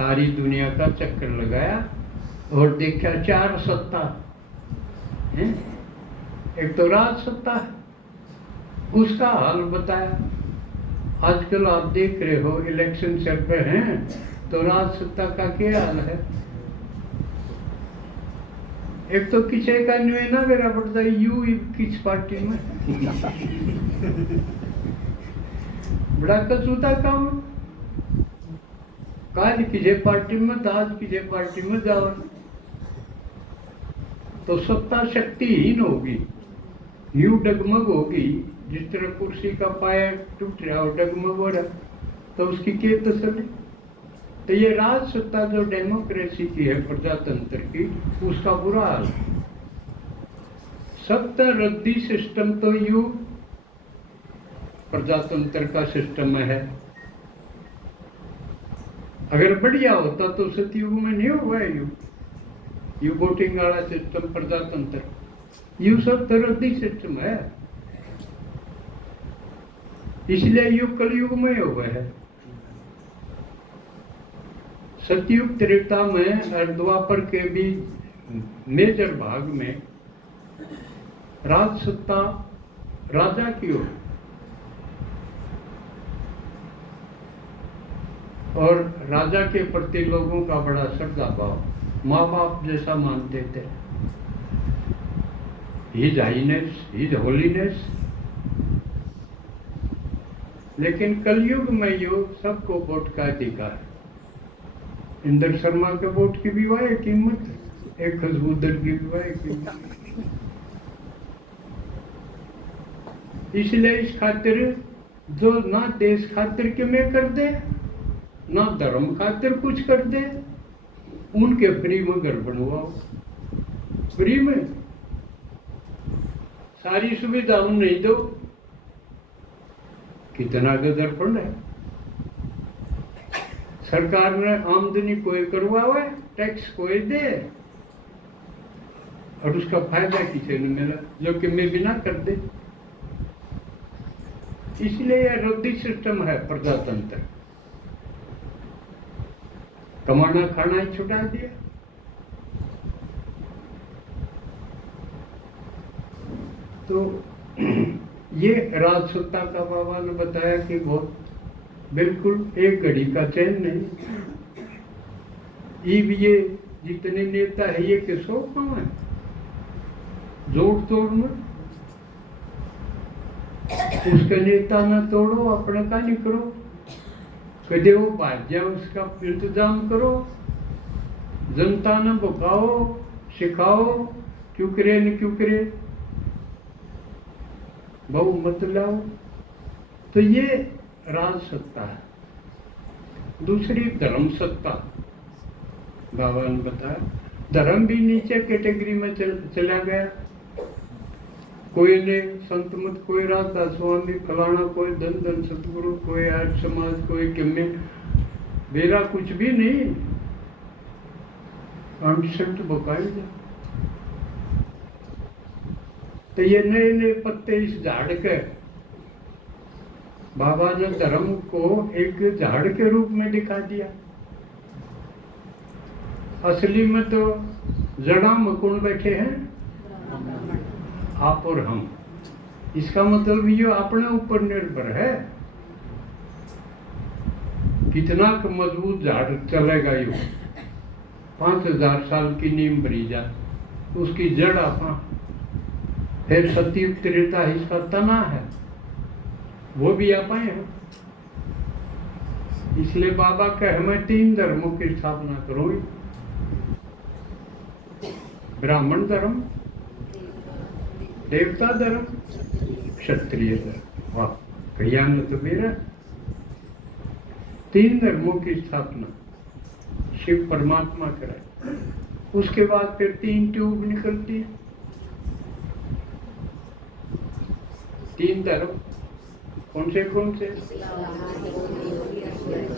सारी दुनिया का चक्कर लगाया और देखा 4 सत्ता है। एक तो राज सत्ता है, उसका हाल बताया। आजकल आप देख रहे हो इलेक्शन चल रहे हैं, तो राज सत्ता का क्या हाल है। एक तो किसी का नहीं ना मेरा पड़ता है यू किस पार्टी में बड़ा कसूता काम काज किसी पार्टी में दाज किसी पार्टी में जाओ तो सत्ता शक्तिहीन होगी, यू डगमग होगी। जिस तरह कुर्सी का पाया टूट रहा और डगमग हो रहा, तो उसकी क्या तसल्ली। तो ये राज सत्ता जो डेमोक्रेसी की है, प्रजातंत्र की, उसका बुरा हाल। सत्ता रद्दी सिस्टम तो यू प्रजातंत्र का सिस्टम है। अगर बढ़िया होता तो सतयुग में नहीं हुआ है यू वोटिंग वाला सिस्टम प्रजातंत्र। यू सब रद्दी सिस्टम है, इसलिए युग कलयुग में हुआ है। सतयुग त्रेता में और द्वापर के भी मेजर भाग में राज सत्ता राजा की हो और राजा के प्रति लोगों का बड़ा श्रद्धा भाव, माँ बाप जैसा मानते थे। His highness, his holiness. लेकिन कलयुग में योग सबको वोट का अधिकार। इंद्र शर्मा के वोट की भी वाह कीमत, एक खुशबूदर की भी वाह कीमत। इसलिए इस खातिर जो ना देश खातिर के में कर दे, ना धर्म खातिर कुछ कर दे, उनके फ्री में घर बनवाओ। फ्री में सारी सुविधा नहीं दो, कितना गदरपन है। सरकार ने आमदनी कोई करवावे, टैक्स कोई दे, और उसका फायदा किसी ने मिला, जो कि मैं बिना कर दे। इसलिए यह रद्दी सिस्टम है प्रजातंत्र। कमाना खाना ही छुटा दिया। तो ये राजसत्ता का बाबा ने बताया कि बहुत बिल्कुल एक घड़ी का चैन नहीं। ये जितने नेता है ये किसो कम है, जोड़ तोड़ में। उसके नेता न तोड़ो, अपने का नहीं करो, कदे वो भाज्या उसका इंतजाम करो, जनता न भुकाओ, सिखाओ क्यों करे न क्यों करे, बहु मत लाओ। तो ये राज सत्ता है। दूसरी धर्म सत्ता, बाबा ने बताया धर्म भी नीचे कैटेगरी में चला गया। कोई ने संत मत, कोई राधा स्वामी फलाना, कोई धन धन सतगुरु, कोई आर्य समाज, कोई किम्मे, मेरा कुछ भी नहीं। अंशंत बकाई जा। तो ये नए नए पत्ते इस झाड़ के, बाबा ने धर्म को एक झाड़ के रूप में दिखा दिया। असली में तो जड़ा में कौन बैठे हैं, आप और हम। इसका मतलब ये अपने ऊपर निर्भर है, कितना मजबूत झाड़ चलेगा। ये 5000 साल की नीम भरी जा, उसकी जड़ अपना, फिर सतयुग त्रेता इसका तना है, वो भी आप हैं। इसलिए बाबा कहे हमें 3 धर्मों की स्थापना करो, ब्राह्मण धर्म, देवता धर्म, क्षत्रिय धर्म। वाह, कहिया ने तो मेरा 3 धर्मों की स्थापना शिव परमात्मा कराए। उसके बाद फिर 3 ट्यूब निकलती है। 3 धर्म कौन से कौन से?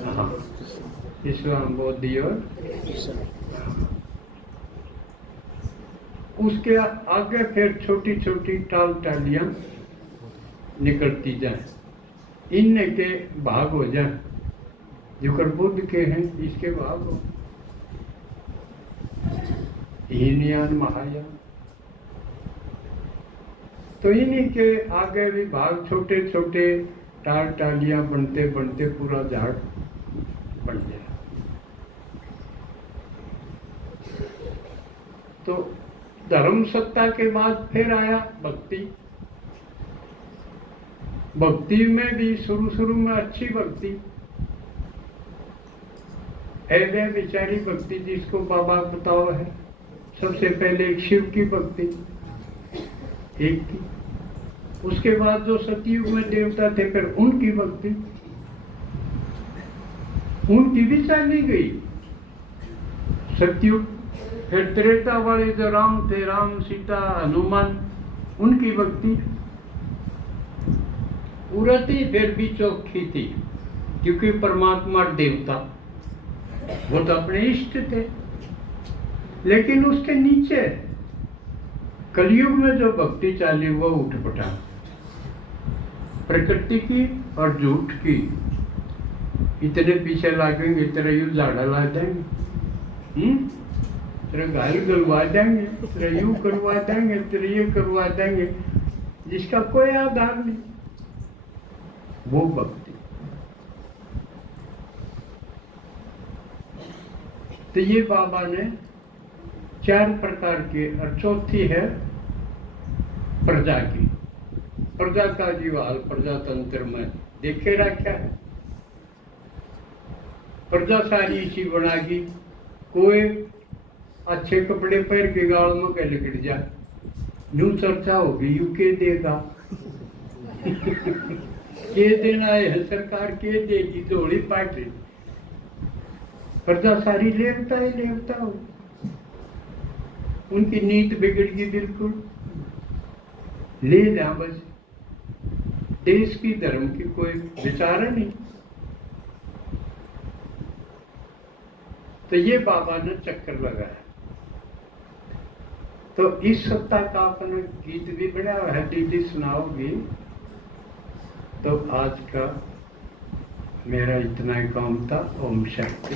हाँ, इस्लाम, बौद्ध और उसके आगे फिर छोटी छोटी टाल टालियां निकलती जाए, इनने के भाग हो जाए। जो कर बुद्ध के हैं, इसके भाग हो, हीनयान महायान। तो इन्हीं के आगे भी भाग छोटे छोटे टालियां बनते बनते पूरा झाड़ बन गया। तो धर्म सत्ता के बाद फिर आया भक्ति। भक्ति में भी शुरू में अच्छी भक्ति है, वह बेचारी भक्ति जिसको बाबा बताओ है। सबसे पहले एक शिव की भक्ति एक की, उसके बाद जो सतयुग में देवता थे फिर उनकी भक्ति, उनकी भी चली गई सतयुग। फिर त्रेता वाले जो राम थे, राम सीता हनुमान, उनकी भक्ति उड़ती फिर भी चौखी थी, क्योंकि परमात्मा देवता वो तो अपने इष्ट थे। लेकिन उसके नीचे कलयुग में जो भक्ति चाली वो उठपटा प्रकृति की और झूठ की। इतने पीछे लागेंगे, तेरा यू झाड़ा ला देंगे, तेरा गाल गलवा देंगे, तेरा यू करवा देंगे, तेरा ये करवा देंगे, जिसका कोई आधार नहीं, वो भक्ति। तो ये बाबा ने 4 प्रकार के, और चौथी है प्रजा की। प्रजा का जीवाल प्रजातंत्र में देखे रखा है। प्रजा सारी इसी बनागी। कोई अच्छे कपड़े पहन के गाल में के लिकट जा, न्यू चर्चा होगी, यू के देगा के देना है सरकार, के देगी धोली पार्टी। प्रजा सारी लेवता ही लेवता हो, उनकी नीति बिगड़ गई बिल्कुल। ले जा बस, देश की धर्म की कोई विचार नहीं। तो ये बाबा ने चक्कर लगाया। तो इस सप्ताह का अपना गीत भी बना है, दीदी सुनाओगी। तो आज का मेरा इतना ही काम था। ओम शांति।